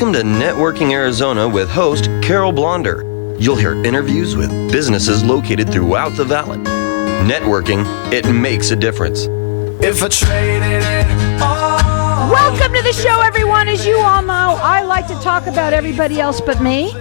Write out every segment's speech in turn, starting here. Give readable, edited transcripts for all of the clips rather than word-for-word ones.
Welcome to Networking Arizona with host Carol Blonder. You'll hear interviews with businesses located throughout the valley. Networking, it makes a difference. If I traded it all. Welcome to the show, everyone. As you all know, I like to talk about everybody else but me.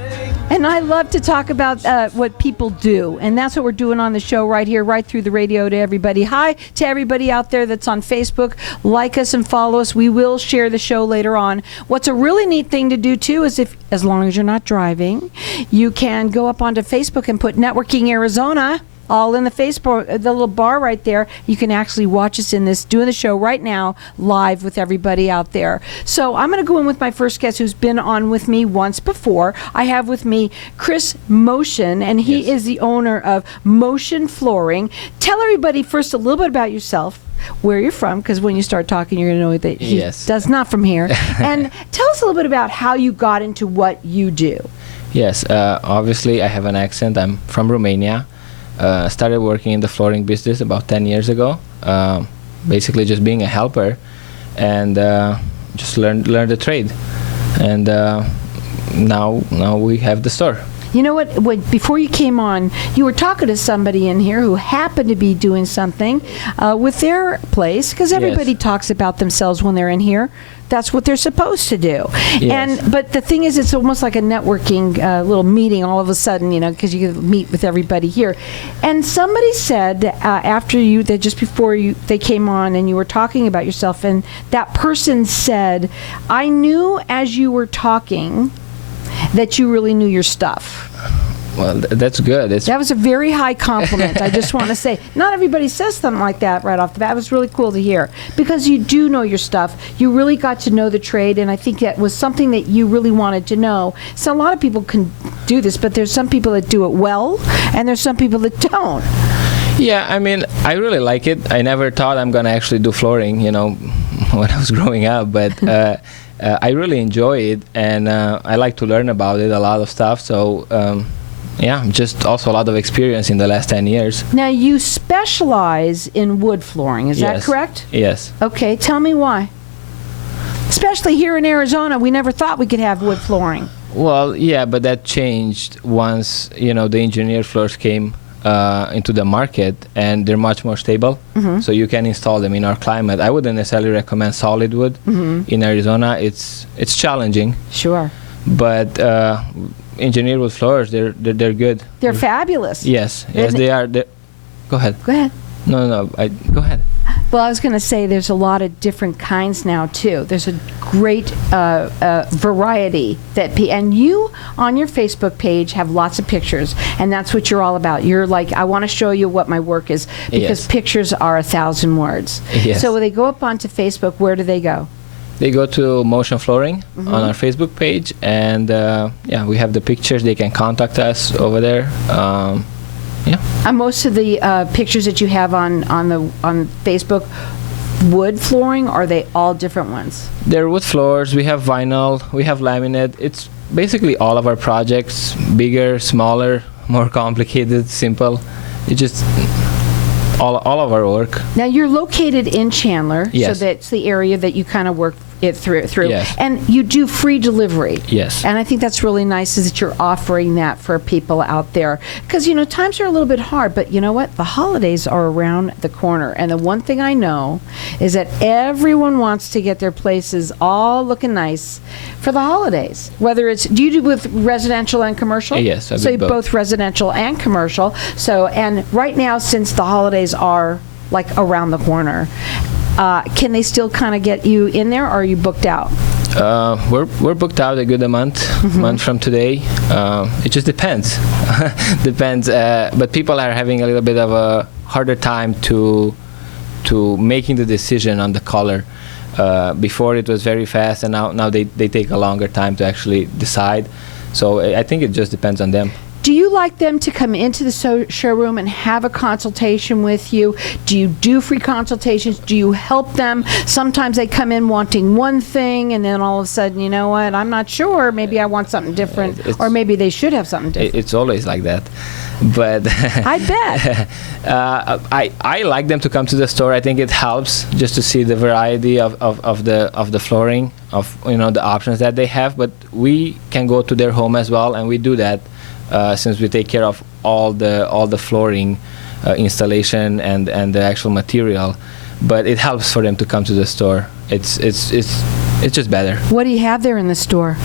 And I love to talk about what people do. And that's what we're doing on the show right here, right through the radio to everybody. Hi to everybody out there that's on Facebook. Like us and follow us. We will share the show later on. What's a really neat thing to do, too, is if, as long as you're not driving, you can go up onto Facebook and put Networking Arizona all in the Facebook, the little bar right there. You can actually watch us in this, doing the show right now, live with everybody out there. So I'm going to go in with my first guest who's been on with me once before. I have with me Chris Mocean, and he is the owner of Mocean Flooring. Tell everybody first a little bit about yourself, where you're from, because when you start talking, you're going to know that he does not from here. And tell us a little bit about how you got into what you do. Yes, obviously I have an accent. I'm from Romania. Started working in the flooring business about 10 years ago, basically just being a helper, and just learned the trade. And now we have the store. You know what? Before you came on, you were talking to somebody in here who happened to be doing something with their place, because everybody talks about themselves when they're in here. That's what they're supposed to do. Yes. But the thing is, it's almost like a networking little meeting all of a sudden, you know, because you can meet with everybody here. And somebody said just before they came on and you were talking about yourself, and that person said, I knew as you were talking that you really knew your stuff. Well, that's good. That was a very high compliment. I just want to say, not everybody says something like that right off the bat. It was really cool to hear, because you do know your stuff. You really got to know the trade, and I think that was something that you really wanted to know. So a lot of people can do this, but there's some people that do it well, and there's some people that don't. Yeah, I mean, I really like it. I never thought I'm going to actually do flooring, you know, when I was growing up, but I really enjoy it, and I like to learn about it, a lot of stuff. So, just also a lot of experience in the last 10 years. Now, you specialize in wood flooring, is that correct? Yes. Okay, tell me why. Especially here in Arizona, we never thought we could have wood flooring. Well, yeah, but that changed once, you know, the engineered floors came into the market, and they're much more stable. Mm-hmm. So you can install them in our climate. I wouldn't necessarily recommend solid wood in Arizona. It's challenging. Sure. But engineered wood floors, they're good. They're fabulous. Yes, they are. Go ahead. Go ahead. No, go ahead. Well, I was going to say there's a lot of different kinds now, too. There's a great variety. And you, on your Facebook page, have lots of pictures, and that's what you're all about. You're like, I want to show you what my work is, because pictures are 1,000 words. Yes. So when they go up onto Facebook, where do they go? They go to Mocean Flooring on our Facebook page, and we have the pictures. They can contact us over there. And most of the pictures that you have on Facebook, wood flooring, or are they all different ones? They're wood floors. We have vinyl. We have laminate. It's basically all of our projects, bigger, smaller, more complicated, simple. It's just all of our work. Now, you're located in Chandler, yes. So that's the area that you kind of work it through. Yes. And you do free delivery. Yes. And I think that's really nice, is that you're offering that for people out there. Because, you know, times are a little bit hard, but you know what? The holidays are around the corner. And the one thing I know is that everyone wants to get their places all looking nice for the holidays. Whether it's, do you do with residential and commercial? Yes, I do so both residential and commercial. So, and right now, since the holidays are like around the corner, can they still kind of get you in there, or are you booked out? We're booked out a good month from today. It just depends. But people are having a little bit of a harder time to making the decision on the color. Before it was very fast, and now they take a longer time to actually decide. So I think it just depends on them. Do you like them to come into the showroom and have a consultation with you? Do you do free consultations? Do you help them? Sometimes they come in wanting one thing, and then all of a sudden, you know what, I'm not sure. Maybe I want something different, or maybe they should have something different. It's always like that. But I bet. I like them to come to the store. I think it helps just to see the variety of the flooring, of the options that they have. But we can go to their home as well, and we do that since we take care of all the flooring installation and the actual material. But it helps for them to come to the store. It's just better. What do you have there in the store?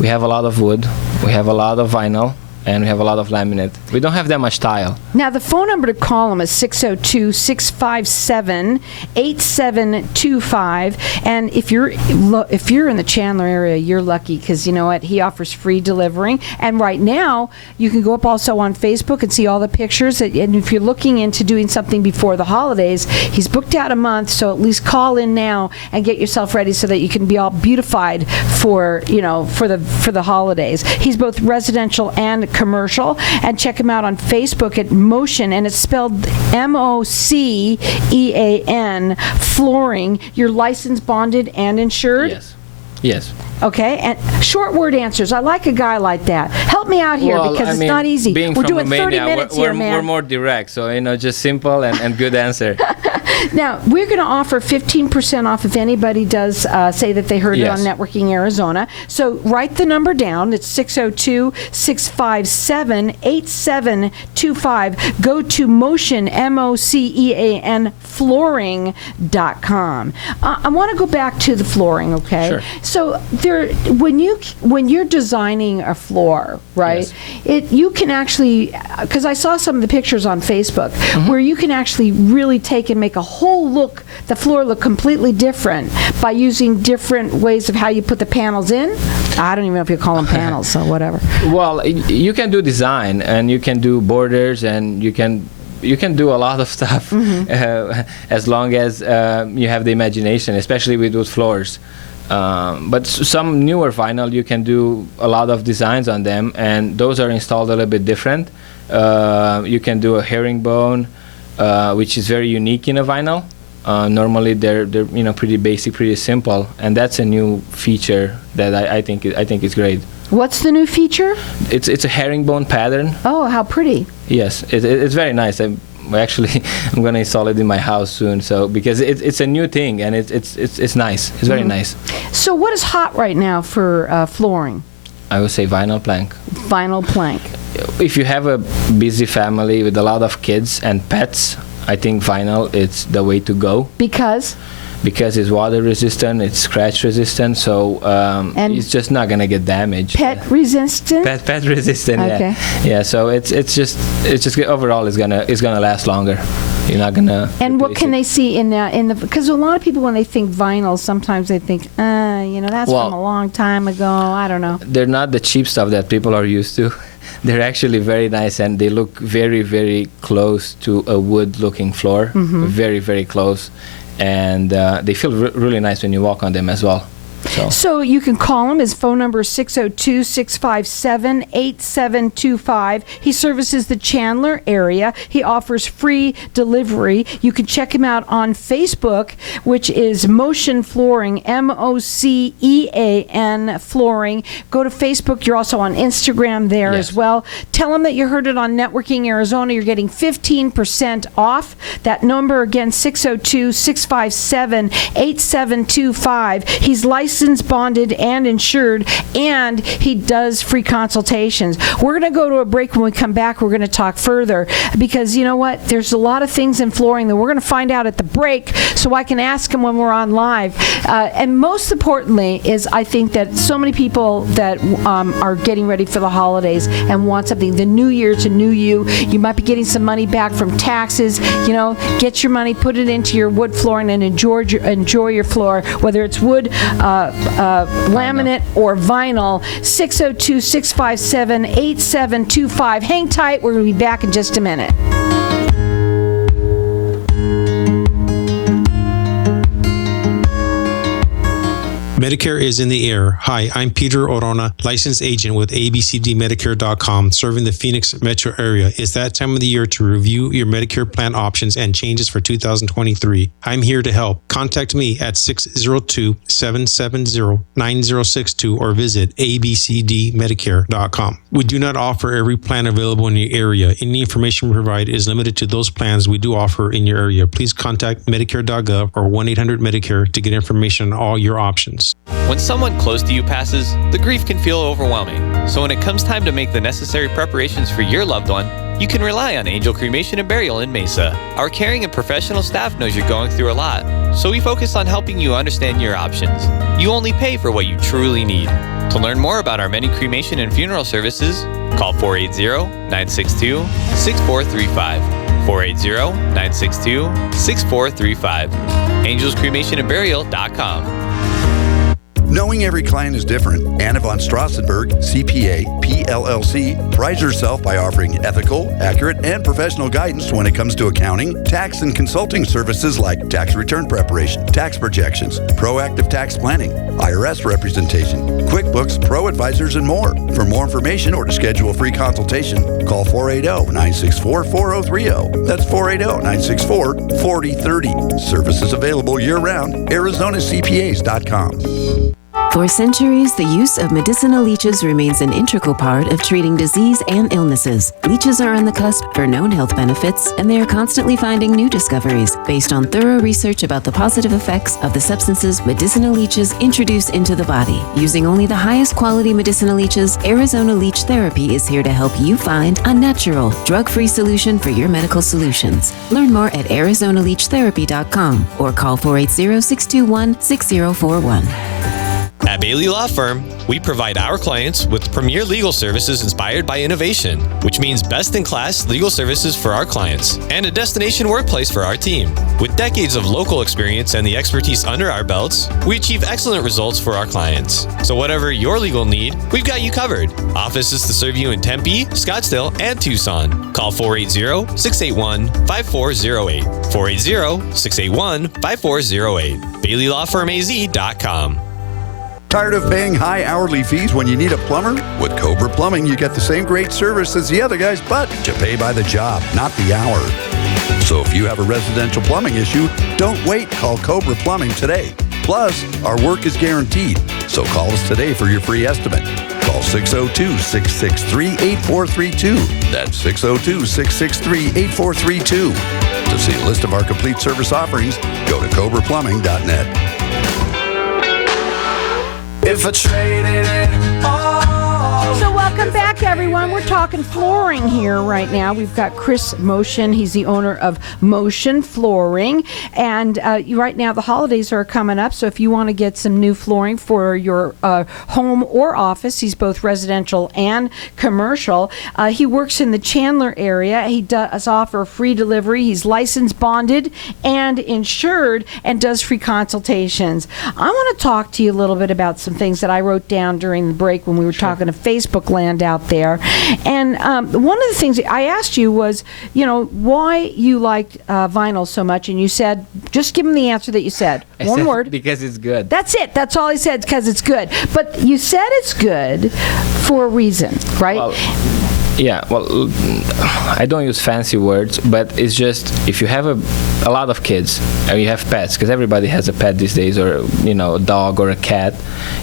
We have a lot of wood. We have a lot of vinyl. And we have a lot of laminate. We don't have that much tile. Now, the phone number to call him is 602-657-8725. And if you're in the Chandler area, you're lucky, because you know what? He offers free delivery. And right now, you can go up also on Facebook and see all the pictures. And if you're looking into doing something before the holidays, he's booked out a month. So at least call in now and get yourself ready so that you can be all beautified for the holidays. He's both residential and commercial. And check him out on Facebook at Mocean, and it's spelled Mocean Flooring. You're licensed, bonded, and insured? Yes. Okay, and short word answers. I like a guy like that. Help me out here, because it's not easy. We're doing Romania, 30 minutes here, man. We're more direct, so just simple and good answer. Now, we're going to offer 15% off if anybody does say that they heard it on Networking Arizona. So write the number down. It's 602-657-8725. Go to Mocean, Mocean flooring.com. I want to go back to the flooring, okay? Sure. So when you're designing a floor, right? Yes. You can actually, because I saw some of the pictures on Facebook, where you can actually really take and make the floor look completely different by using different ways of how you put the panels in. I don't even know if you call them panels, so whatever. Well, you can do design, and you can do borders, and you can do a lot of stuff as long as you have the imagination, especially with wood floors. But some newer vinyl, you can do a lot of designs on them, and those are installed a little bit different. You can do a herringbone, which is very unique in a vinyl. Normally they're pretty basic, pretty simple, and that's a new feature that I think is great. What's the new feature? It's a herringbone pattern. Oh, how pretty! Yes, it's very nice. I'm going to install it in my house soon. So because it's a new thing, and it's nice. It's very nice. So what is hot right now for flooring? I would say vinyl plank. Vinyl plank. If you have a busy family with a lot of kids and pets, I think vinyl is the way to go. Because it's water resistant, it's scratch resistant, so it's just not gonna get damaged. Pet resistant. Pet resistant. Okay. Yeah. So it's just overall it's gonna last longer. You're not gonna. And what can they see in the? Because a lot of people, when they think vinyl, sometimes they think, that's from a long time ago. I don't know. They're not the cheap stuff that people are used to. They're actually very nice, and they look very, very close to a wood-looking floor. Very, very close. And they feel really nice when you walk on them as well. So you can call him. His phone number is 602-657-8725. He services the Chandler area. He offers free delivery. You can check him out on Facebook, which is Mocean Flooring, Mocean Flooring. Go to Facebook. You're also on Instagram there as well. Tell him that you heard it on Networking Arizona. You're getting 15% off. That number again, 602-657-8725. He's licensed, bonded, and insured, and he does free consultations. We're going to go to a break. When we come back, we're going to talk further, because you know what? There's a lot of things in flooring that we're going to find out at the break, so I can ask him when we're on live. And most importantly is, I think that so many people that are getting ready for the holidays and want something. The new year's a new you. You might be getting some money back from taxes. Get your money, put it into your wood flooring, and enjoy your floor, whether it's wood, laminate, or vinyl. 602-657-8725. Hang tight. We're going to be back in just a minute. Medicare is in the air. Hi, I'm Peter Orona, licensed agent with abcdmedicare.com, serving the Phoenix metro area. It's that time of the year to review your Medicare plan options and changes for 2023. I'm here to help. Contact me at 602-770-9062 or visit abcdmedicare.com. We do not offer every plan available in your area. Any information we provide is limited to those plans we do offer in your area. Please contact Medicare.gov or 1-800-Medicare to get information on all your options. When someone close to you passes, the grief can feel overwhelming. So when it comes time to make the necessary preparations for your loved one, you can rely on Angel Cremation and Burial in Mesa. Our caring and professional staff knows you're going through a lot, so we focus on helping you understand your options. You only pay for what you truly need. To learn more about our many cremation and funeral services, call 480-962-6435. 480-962-6435. AngelsCremationandBurial.com. Knowing every client is different, Anna von Strassenberg, CPA, PLLC, prides herself by offering ethical, accurate, and professional guidance when it comes to accounting, tax, and consulting services like tax return preparation, tax projections, proactive tax planning, IRS representation, QuickBooks, Pro Advisors, and more. For more information or to schedule a free consultation, call 480-964-4030. That's 480-964-4030. Services available year-round. ArizonaCPAs.com. For centuries, the use of medicinal leeches remains an integral part of treating disease and illnesses. Leeches are on the cusp for known health benefits, and they are constantly finding new discoveries based on thorough research about the positive effects of the substances medicinal leeches introduce into the body. Using only the highest quality medicinal leeches, Arizona Leech Therapy is here to help you find a natural, drug-free solution for your medical solutions. Learn more at ArizonaLeechTherapy.com or call 480-621-6041. At Bailey Law Firm, we provide our clients with premier legal services inspired by innovation, which means best-in-class legal services for our clients and a destination workplace for our team. With decades of local experience and the expertise under our belts, we achieve excellent results for our clients. So whatever your legal need, we've got you covered. Offices to serve you in Tempe, Scottsdale, and Tucson. Call 480-681-5408. 480-681-5408. BaileyLawFirmAZ.com. Tired of paying high hourly fees when you need a plumber? With Cobra Plumbing, you get the same great service as the other guys, but you pay by the job, not the hour. So if you have a residential plumbing issue, don't wait. Call Cobra Plumbing today. Plus, our work is guaranteed. So call us today for your free estimate. Call 602-663-8432. That's 602-663-8432. To see a list of our complete service offerings, go to CobraPlumbing.net. If I traded it all. So welcome back, everyone. We're talking flooring here right now. We've got Chris Mocean. He's the owner of Mocean Flooring. And right now the holidays are coming up, so if you want to get some new flooring for your home or office, he's both residential and commercial. He works in the Chandler area. He does offer free delivery. He's licensed, bonded, and insured, and does free consultations. I want to talk to you a little bit about some things that I wrote down during the break when we were talking to Facebook land out there. And one of the things I asked you was, why you liked vinyl so much, and you said, just give him the answer that you said. One word. Because it's good. That's it. That's all he said, because it's good. But you said it's good for a reason, right? Well, I don't use fancy words, but it's just if you have a lot of kids or you have pets, because everybody has a pet these days, or a dog or a cat,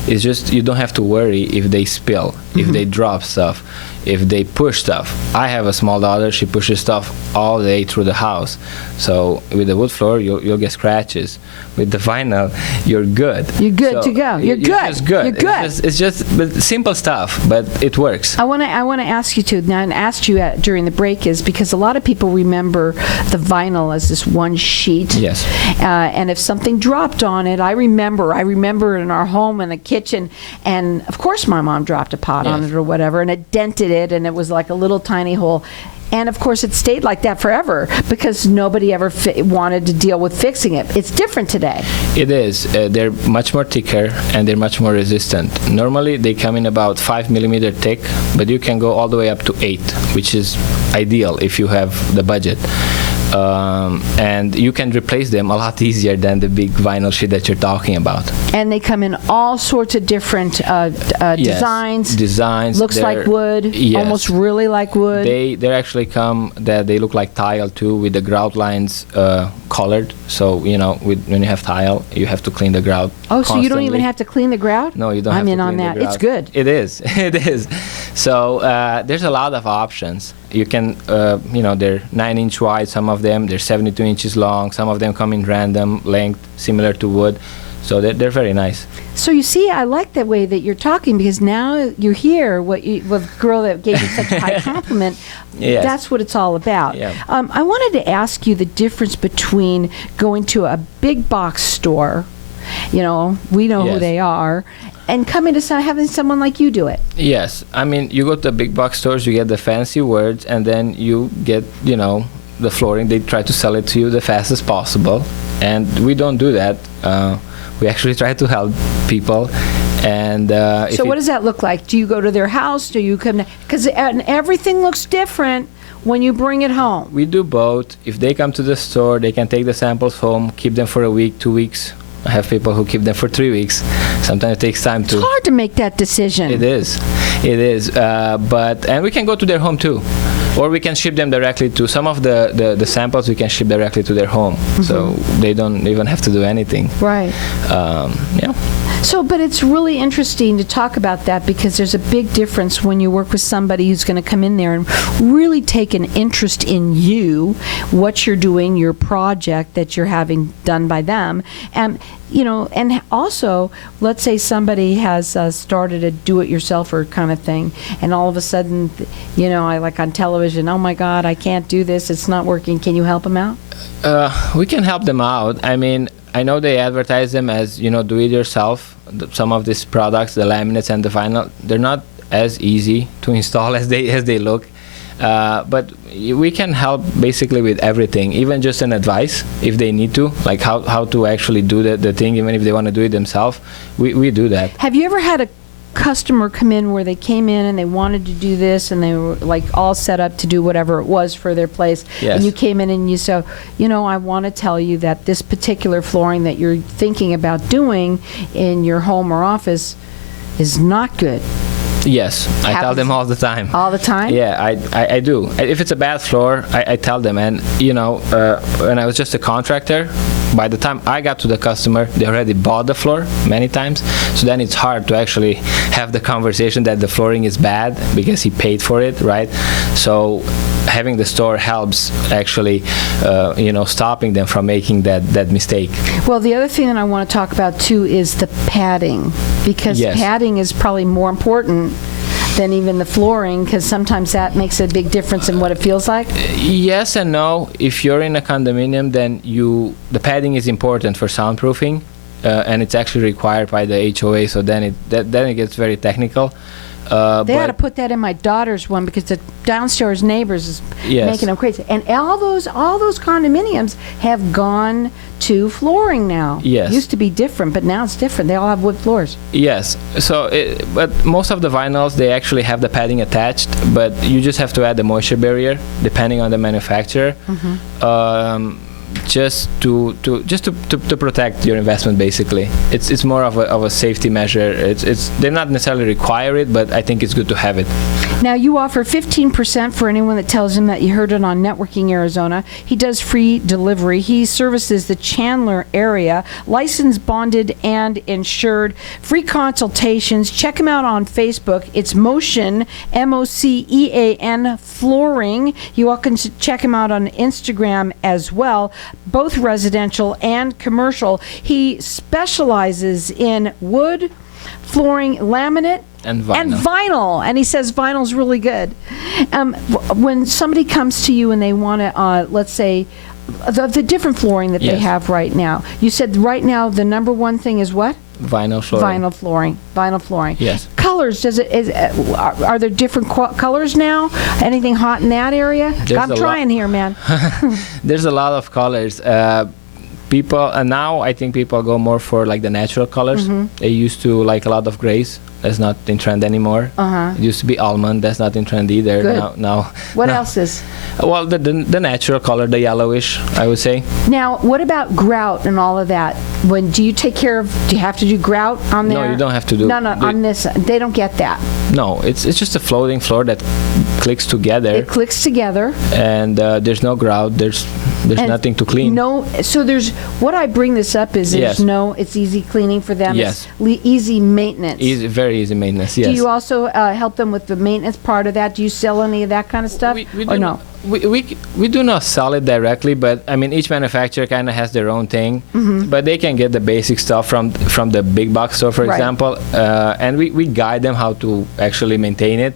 it's just you don't have to worry if they spill, if they drop stuff, if they push stuff. I have a small daughter; she pushes stuff all day through the house. So with the wood floor, you'll get scratches. With the vinyl, you're good. You're good to go. You're good. Just good. You're good. It's just simple stuff, but it works. I want to ask you to, and asked you during the break, is because a lot of people remember the vinyl as this one sheet. Yes. And if something dropped on it, I remember it in our home in the kitchen, and of course my mom dropped a pot on it or whatever, and it dented it, and it was like a little tiny hole. And of course, it stayed like that forever because nobody ever wanted to deal with fixing it. It's different today. It is. They're much more thicker and they're much more resistant. Normally, they come in about 5 millimeter thick, but you can go all the way up to 8, which is ideal if you have the budget. and you can replace them a lot easier than the big vinyl sheet that you're talking about. And they come in all sorts of different Yes, designs. Looks like wood, Yes. almost really like wood. They actually come that they look like tile too, with the grout lines colored. So when you have tile, you have to clean the grout. Oh, so you don't even constantly. have to clean the grout? No, you don't. I'm have in to on clean the that. grout. It's good. It is. It is. So there's a lot of options. You can, they're 9-inch wide. Some of them they're 72 inches long. Some of them come in random length, similar to wood. So they're very nice. So you see, I like the way that you're talking, because now you hear with the girl that gave you such a high compliment. Yes. That's what it's all about. Yeah. I wanted to ask you the difference between going to a big box store, we know who Yes. they are, and coming to having someone like you do it. Yes, I mean, you go to the big box stores, you get the fancy words, and then you get, the flooring. They try to sell it to you the fastest possible, and we don't do that. We actually try to help people. And So what does that look like? Do you go to their house? Do you come? Because everything looks different when you bring it home. We do both. If they come to the store, they can take the samples home, keep them for a week, 2 weeks. I have people who keep them for 3 weeks. Sometimes it takes time to. It's hard to make that decision. It is. And we can go to their home too, or we can ship them directly to some of the samples. We can ship directly to their home, so they don't even have to do anything. Right. Yeah. So, but it's really interesting to talk about that, because there's a big difference when you work with somebody who's going to come in there and really take an interest in you, what you're doing, your project that you're having done by them. And, and also, let's say somebody has started a do-it-yourselfer kind of thing, and all of a sudden, I like on television, oh my God, I can't do this, it's not working. Can you help them out? We can help them out. I mean, I know they advertise them as, do it yourself. Some of these products, the laminates and the vinyl, they're not as easy to install as they look. But we can help basically with everything, even just an advice if they need to, like how to actually do the thing, even if they want to do it themselves. We do that. Have you ever had a customer come in where they came in and they wanted to do this, and they were like all set up to do whatever it was for their place? Yes. And you came in and you said, I want to tell you that this particular flooring that you're thinking about doing in your home or office is not good. Yes, I tell them all the time. All the time? Yeah, I do. If it's a bad floor, I tell them. And, when I was just a contractor, by the time I got to the customer, they already bought the floor many times. So then it's hard to actually have the conversation that the flooring is bad because he paid for it, right? So having the store helps actually, stopping them from making that mistake. Well, the other thing that I want to talk about, too, is the padding. Because Yes. padding is probably more important than even the flooring, because sometimes that makes a big difference in what it feels like. Yes and no. If you're in a condominium, then the padding is important for soundproofing, and it's actually required by the HOA. So then it gets very technical. They ought to put that in my daughter's one, because the downstairs neighbors is Yes. making them crazy. And all those condominiums have gone to flooring now. Yes. Used to be different, but now it's different. They all have wood floors. Yes. So, but most of the vinyls, they actually have the padding attached, but you just have to add the moisture barrier depending on the manufacturer. Just to protect your investment, basically. It's more of a safety measure. They not necessarily require it, but I think it's good to have it. Now, you offer 15% for anyone that tells him that you heard it on Networking Arizona. He does free delivery. He services the Chandler area, licensed, bonded, and insured. Free consultations. Check him out on Facebook. It's Mocean, Mocean Flooring. You all can check him out on Instagram as well, both residential and commercial. He specializes in wood, flooring, laminate, And vinyl. And he says vinyl's really good. When somebody comes to you and they want to, let's say, the different flooring that they Yes. have right now. You said right now the number one thing is what? Vinyl flooring. Vinyl flooring. Yes. Colors, are there different colors now? Anything hot in that area? There's I'm a trying here, man. There's a lot of colors. people, and now I think people go more for like the natural colors. They used to like a lot of grays. That's not in trend anymore. It used to be almond. That's not in trend either. Good. Now What now- else is? Well, the natural color, the yellowish, I would say. Now, what about grout and all of that? Do you take care of? Do you have to do grout on there? No, you don't have to do. No, on this, they don't get that. No, it's just a floating floor that clicks together, It clicks together. and there's no grout. There's And nothing to clean. No, so there's. What I bring this up is there's Yes. it's easy cleaning for them. Yes. It's easy maintenance. Easy, very easy maintenance. Yes. Do you also help them with the maintenance part of that? Do you sell any of that kind of stuff? We or do no? not- we do not sell it directly, but I mean each manufacturer kind of has their own thing. But they can get the basic stuff from the big box store, for Right. example, and we guide them how to actually maintain it.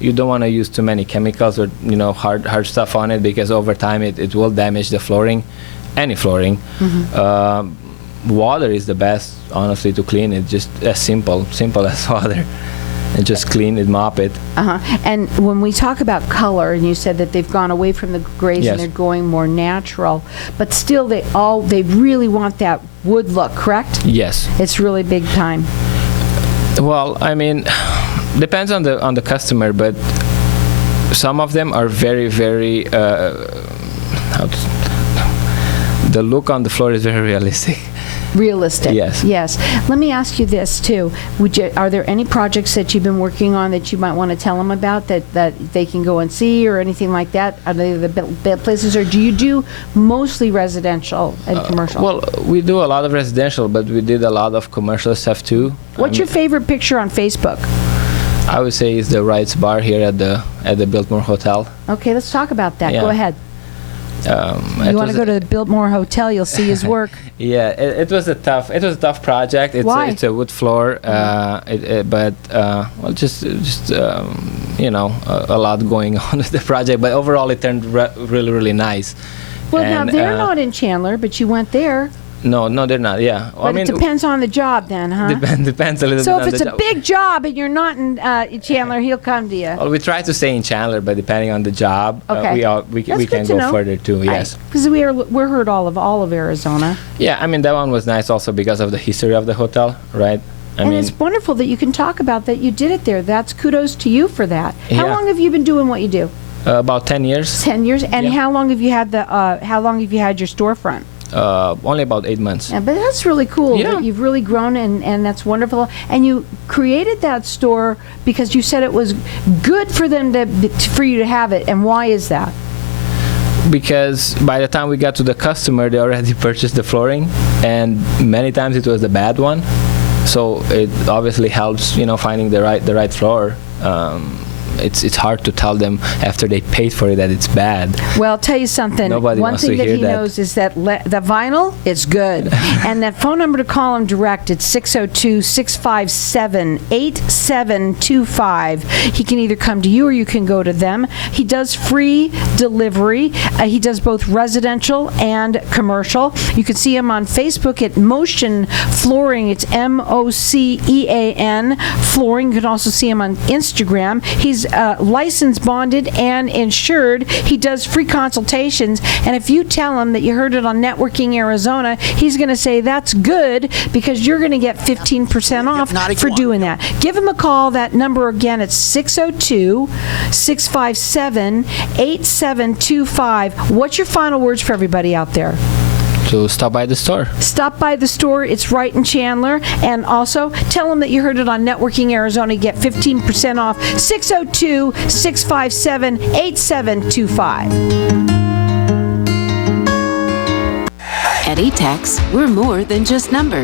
You don't want to use too many chemicals or hard stuff on it, because over time it will damage the flooring, any flooring. Water is the best, honestly, to clean it. Just as simple as water. And just clean it, mop it. And when we talk about color, and you said that they've gone away from the grays Yes. and they're going more natural, but still they really want that wood look, correct? Yes. It's really big time. Well, I mean, depends on the customer, but some of them are very, very. The look on the floor is very realistic. Realistic. Yes. Yes. Let me ask you this too. Are there any projects that you've been working on that you might want to tell them about that they can go and see, or anything like that? Are they the places, or do you do mostly residential and commercial? Well, we do a lot of residential, but we did a lot of commercial stuff too. What's your favorite picture on Facebook? I would say it's the Wright's Bar here at the Biltmore Hotel. Okay, let's talk about that. Yeah. Go ahead. You want to go to the Biltmore Hotel? You'll see his work. Yeah, it was a tough project. Why? It's a wood floor, but just a lot going on with the project. But overall, it turned really nice. Well, And, now they're not in Chandler, but you went there. No, they're not. Yeah, But it depends on the job, then, huh? Depends a little So bit. if it's on a the job. big job and you're not in Chandler, he'll come to you. Well, we try to stay in Chandler, but depending on the job, Okay. we That's can good to go know. further too. Yes. Because we're heard all of Arizona. Yeah, I mean that one was nice also because of the history of the hotel, right? I And mean, it's wonderful that you can talk about that you did it there. That's kudos to you for that. How Yeah. long have you been doing what you do? about 10 years. 10 years. And Yeah. how long have you had your storefront? Only about 8 months. Yeah, but that's really cool. Yeah. That you've really grown, and that's wonderful. And you created that store because you said it was good for them for you to have it. And why is that? Because by the time we got to the customer, they already purchased the flooring, and many times it was the bad one. So it obviously helps, finding the right floor. It's hard to tell them after they paid for it that it's bad. Well, I'll tell you something. Nobody One wants thing to that hear he that. knows is that the vinyl is good. And that phone number to call him direct, it's 602-657-8725. He can either come to you or you can go to them. He does free delivery. He does both residential and commercial. You can see him on Facebook at Mocean Flooring. It's Mocean Flooring. You can also see him on Instagram. He's licensed, bonded, and insured. He does free consultations, and if you tell him that you heard it on Networking Arizona, he's going to say that's good because you're going to get 15% off for doing that. Give him a call. That number again, it's 602-657-8725. What's your final words for everybody out there? So stop by the store. Stop by the store. It's right in Chandler. And also, tell them that you heard it on Networking Arizona. You get 15% off. 602-657-8725. At ATEX, we're more than just numbers.